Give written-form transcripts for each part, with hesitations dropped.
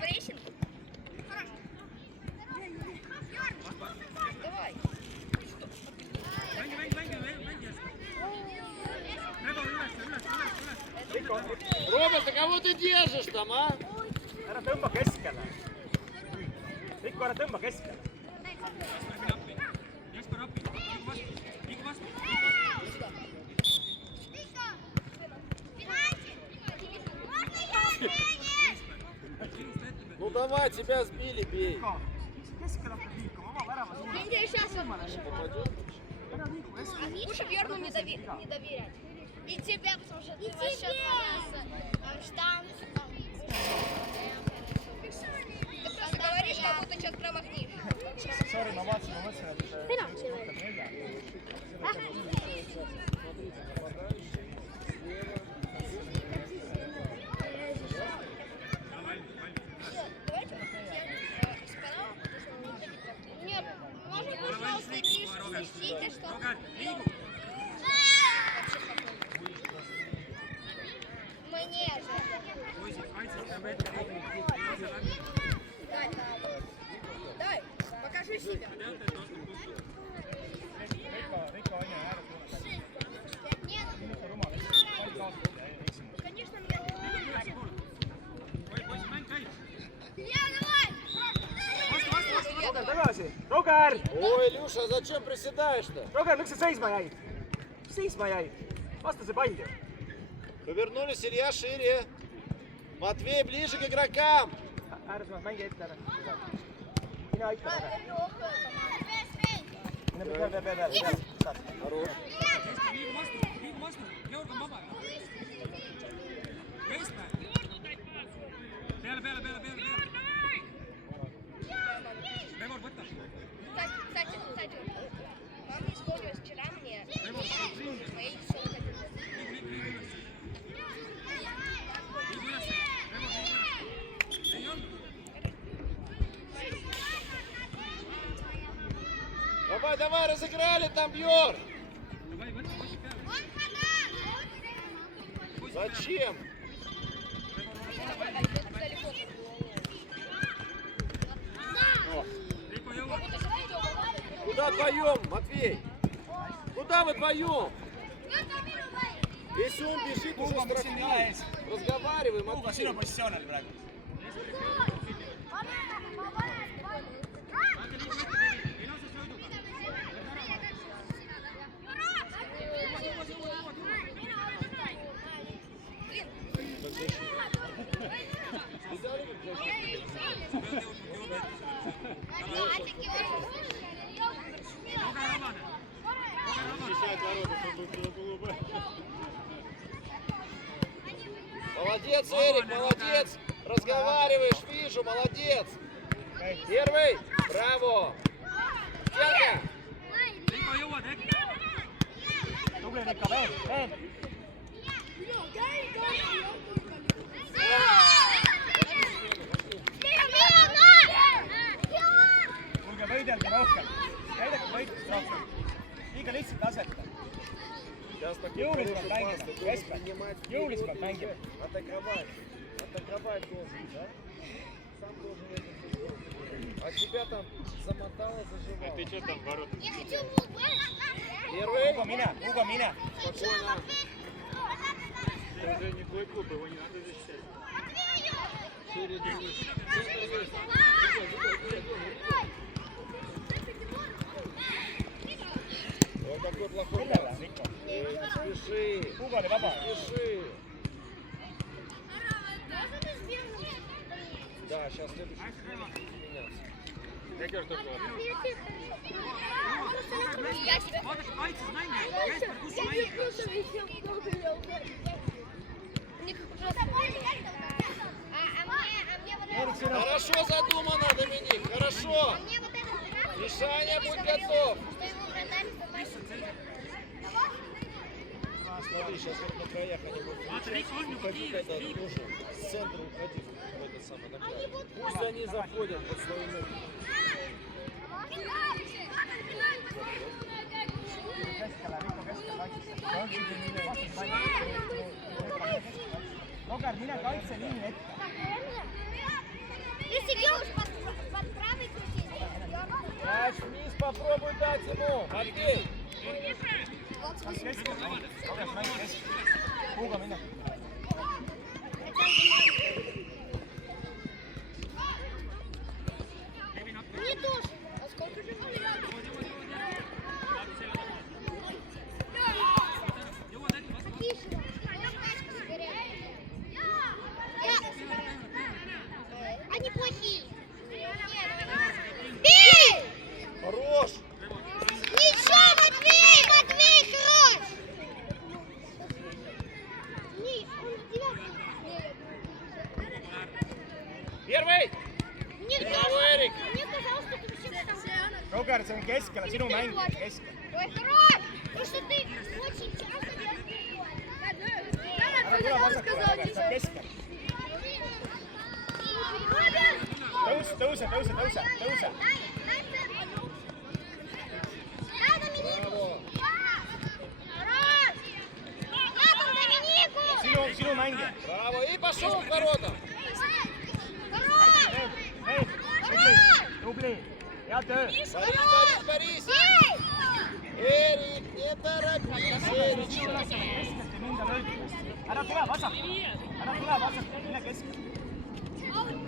прессинг. Давай. Рома, ты кого ты держишь там, а? Ära tõmba keskele. Mikko, ära tõmba keskele. Ну давай, тебя сбили, бей. Keskele hakkab liikuma, oma värava suunas. Лучше Бьерну не доверять. И тебя, потому что ты вообще там штанг. Ты просто говоришь, как будто сейчас промахнешь. Sorry, ma mõtlesin, Нет, можно, пожалуйста, снесите, что... Мне же. Дай, покажи себя. Конечно, меня. Roger, tagasi! Roger! Ой, Илюша, зачем приседаешь-то? Roger, miks sa seisma jäid? Seisma jäid? Vastase pall ju. Повернулись, Илья, шире. Матвей, ближе к игрокам. Ääresemalt mängi ette ära. Mine aita väga. Mine peale. Saad. Хорош. Кстати, мама исполнилась вчера мне мои 40 лет. Давай, давай, разыграли там, Бьор. Зачем? Куда вдвоем, Матвей? Куда вы вдвоем? Если он бежит, уже страхуй. Разговаривай, Kuuga sinu Матвей. positsioon oli praegu. Молодец, Эрик, молодец. Разговариваешь, вижу, молодец. Первый, браво. Стенка. Tubli Mikko, veel. Kuulge, võidelge rohkem. Näidake võitlust rohkem. Liiga lihtsalt lasete. Jõulisemalt mängime. Keskpäev. Jõulisemalt mängime. Атаковать должен, да? Сам должен это сделать. А тебя там замотало, заживало. А ты что там в ворот? Первый. Ugo, mine. Спокойно. Это уже не твой клуб, его не надо защищать. Шире держись. Ой, какой плохой Millele, пас. Mikko? Не спеши. Ugo oli vaba. Не спеши. Да, сейчас следующий меняться. Я говорю, что было. Я себя... Мне как ужасно. А мне вот это... Хорошо задумано, Доминик, хорошо. Мне вот это... Мишаня, будь готов. Что его вратарь забросил. Смотри, сейчас вот на краях они будут уходить, это тоже с центра уходить в это самое на край. Пусть они заходят под свою ногу. Roger, mine kaitse liini ette. Мяч вниз попробуй дать ему. Матвей. kas keskel mäng? Rohkem mäng keskel. Puuga minna. Мне тоже. А сколько же было? Они плохие. Бей! Хорош. Ничего, Матвей! Матвей, хорош! Не, он в девятом. Первый. Мне Браво, Эрик. Мне казалось, что ты вообще там. Roger, see on keskel, sinu mäng keskel. Ой, хорош! Потому что ты очень часто бьешь. Ära tule vasakule, Roger, sa oled keskel. Tõuse. Sinu mängija. Браво. И пошел в ворота. Tubli. Hea töö. Борис. Эрик, не торопись, Эрик. Keskelt ei minda löögidest. Ära tule vasak, mine keskelt.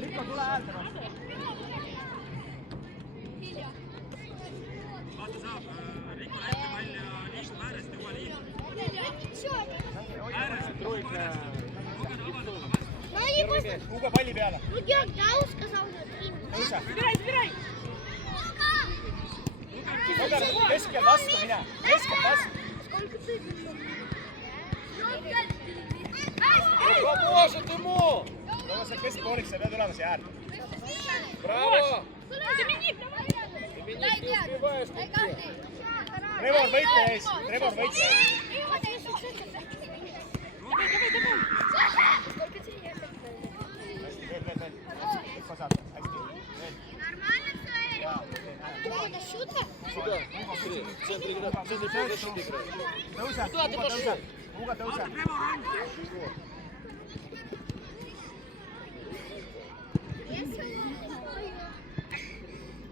Rikko, tule äärde rohkem. Vaata saab, Rikko läheb pall ja liistub äärest juba liiv. Puuga palli peale. Ну, Георг Даус сказал, Tõuse. Собирай! Roger, keskelt vastu mine. Keskelt vastu. Сколько ты? Поможет ему. Too see keskpooliks, sa pead olema siia äärde. Браво. Доминик, давай! Доминик, не успеваешь нигде. Trevor võitleja ees. Давай! Сколько тебе ехать? Veel. Rikko saab. Hästi. Veel. Jaa. Давай до шутка? Сюда. Смотри, в центре игра. В центре полузащиты играет. Tõuse. Куда ты пошел? Puuga tõuse.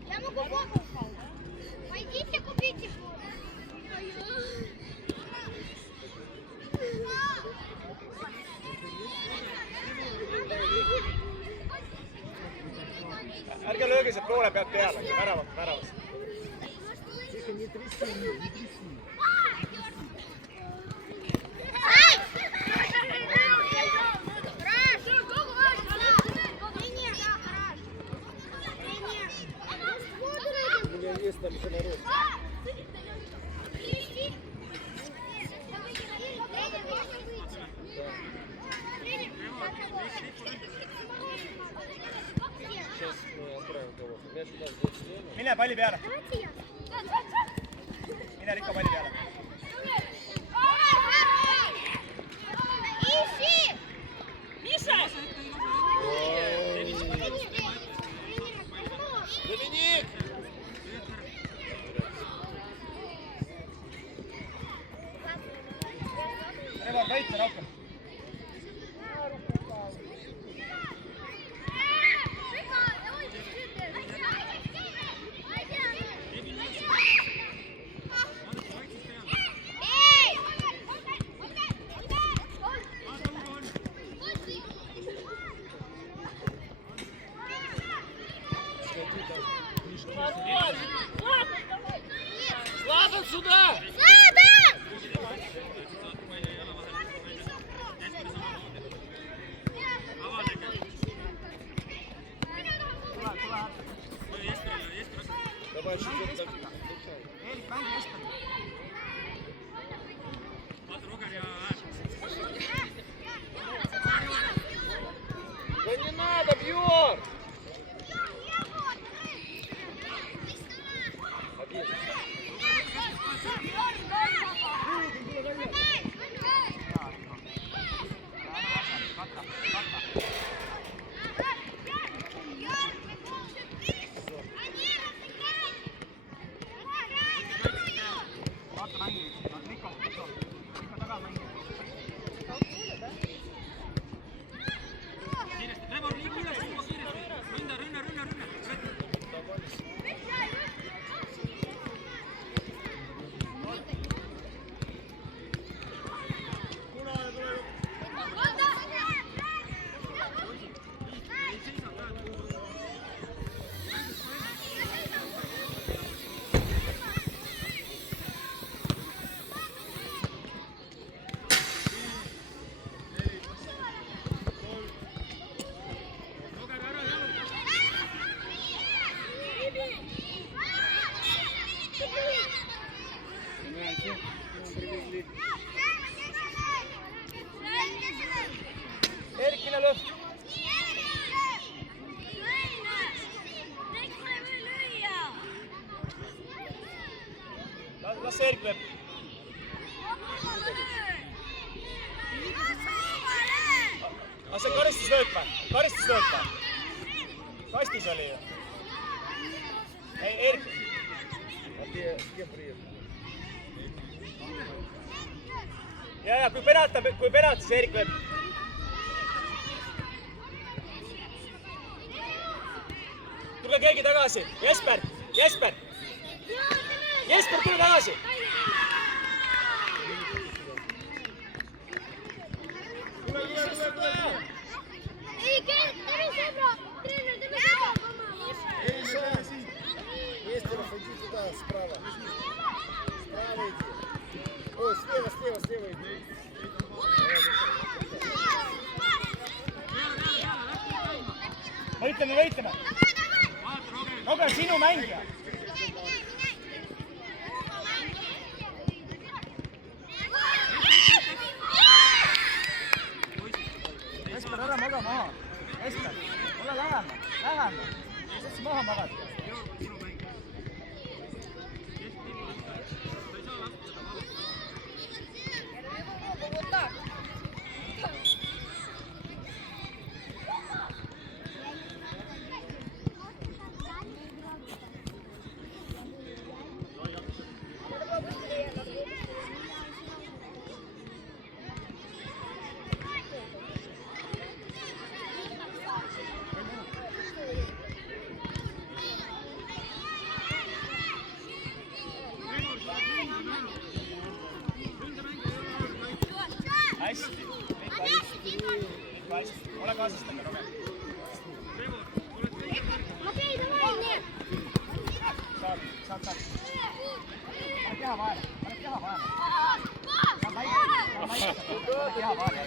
Я могу воду. Пойдите купите воду. Ärge lööge sealt poole pealt peale. Väravas. У меня есть там еще народ. Сейчас мы отправим кого-то. Мяч у нас будет слева. Mine palli peale. Mine Rikko palli peale. Доминик! Trevor, võitle rohkem. Златан, сюда! Давай, чуть-чуть так. Eerik, mängi keskel. Vaata Roger ja äär. Да не надо, Бьорн! Объезд. Aga see karistuslöök või? Karistuslöök või? Kastis oli ju. Ei, Erik. А ты с кем приехал? Ja kui penalt, siis Erik lööb. Tule keegi tagasi. Jesper, Jesper. Jesper, tule tagasi. Ei, teeme sõbra! Treener, teeme sõbra! Нестеров, иди туда, справа. Справа иди. Ой, слева иди. Võitleme. Roger, sinu mängija. Jesper, ära maga maha. Jesper, ole lähemal. Saad maha magada. Вот так. Hästi. Ole kaasastega, Roger. Matei, давай мне! Saad. Pane keha vahele. Keha vahele.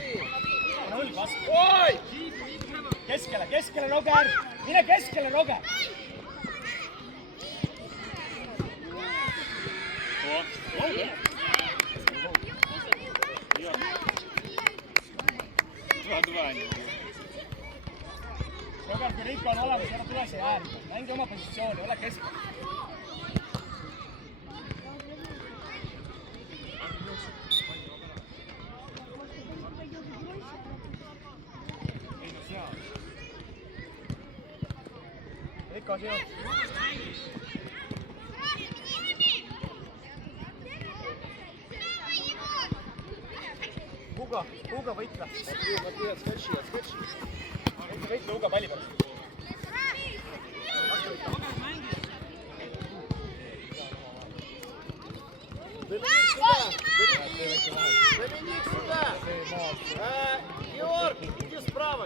Null vastu. Oi! Keskele, Roger! Mine keskele, Roger! Roger, kui Riiko on olemas, ära tule siia äärde. Mängi oma positsiooni, ole keskel. Riiko, sinu. Hugo võitla. Матвей, отскочи. Võitla Hugo palli pärast. Доминик сюда! Георг, иди справа!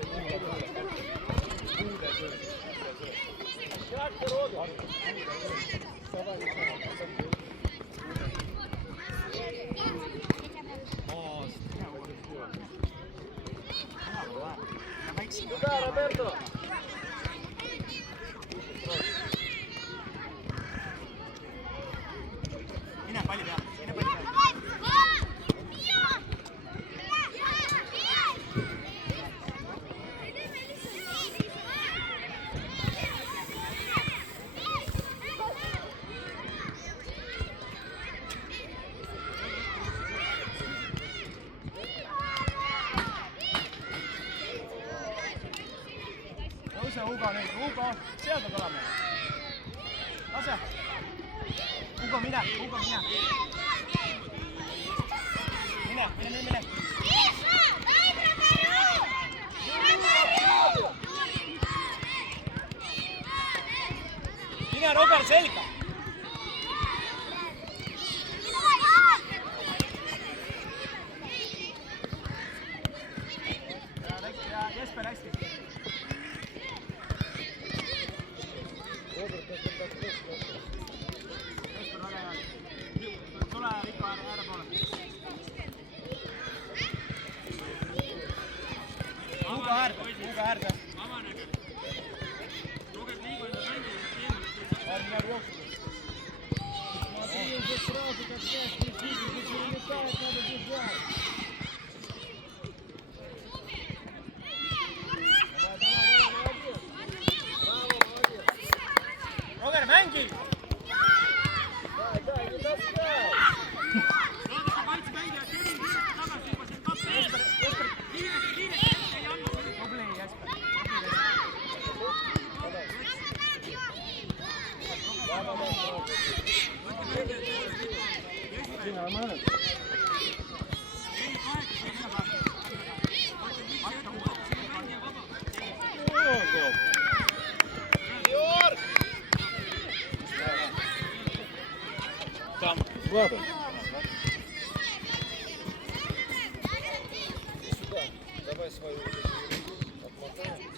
Как ты, Робин? Сюда, Роберто! Mine palli peale. Tõuse Hugo nüüd. Hugo, seal peab olema. Lase. Hugo, mine. Mine. Mine, Roger, selga. Ja Jesper hästi. Роберт, как он так просто? Jesper, väga hea. Tule Riiko ääre poole. Hugo äärde. Армия jooksu. Смотри, уже сразу, как мяч летит, уже перелетает, надо бежать. Roger, mängi! Дай, не таскай! Злата. Сюда. Давай свою отмотаем.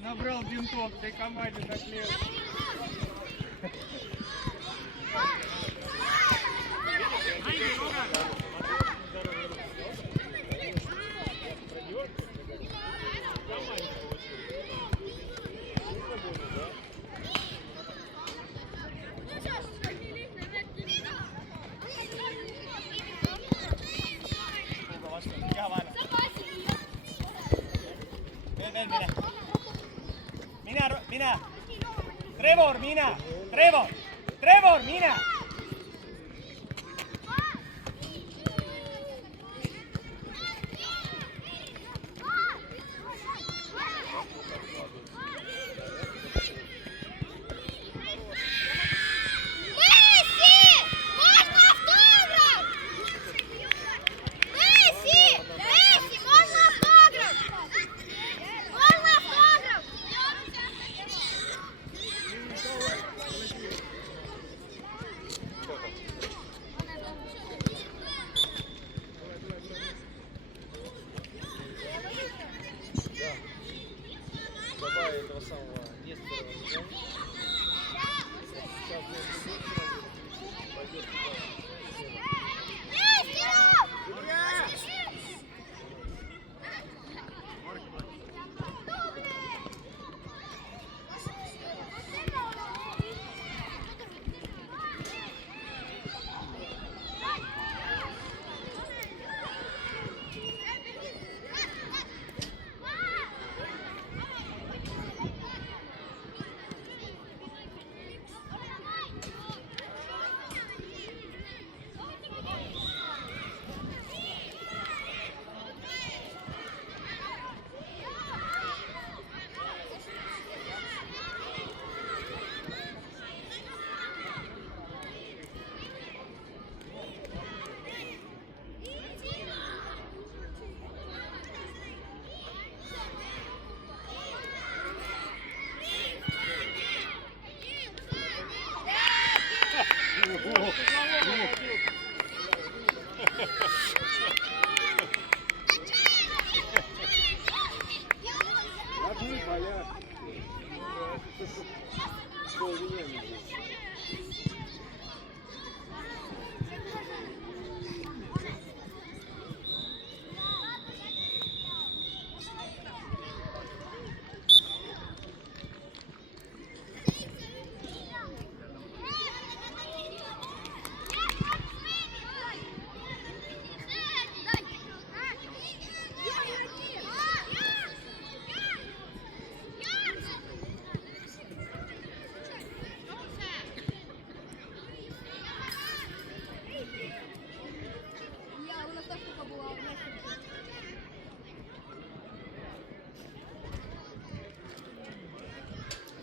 Набрал бинтов этой команде наклеил. Minä! Trevor, minä! Trevor, minä! Давай этого самого Нестора возьмем. Сейчас пойдет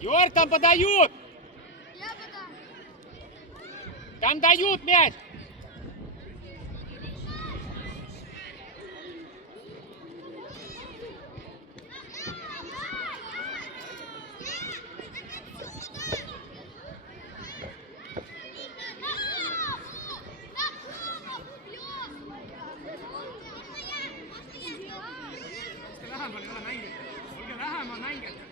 Юр, там подают! Там дают мяч! Lähemal ei ole näinud, olge lähemal näinud.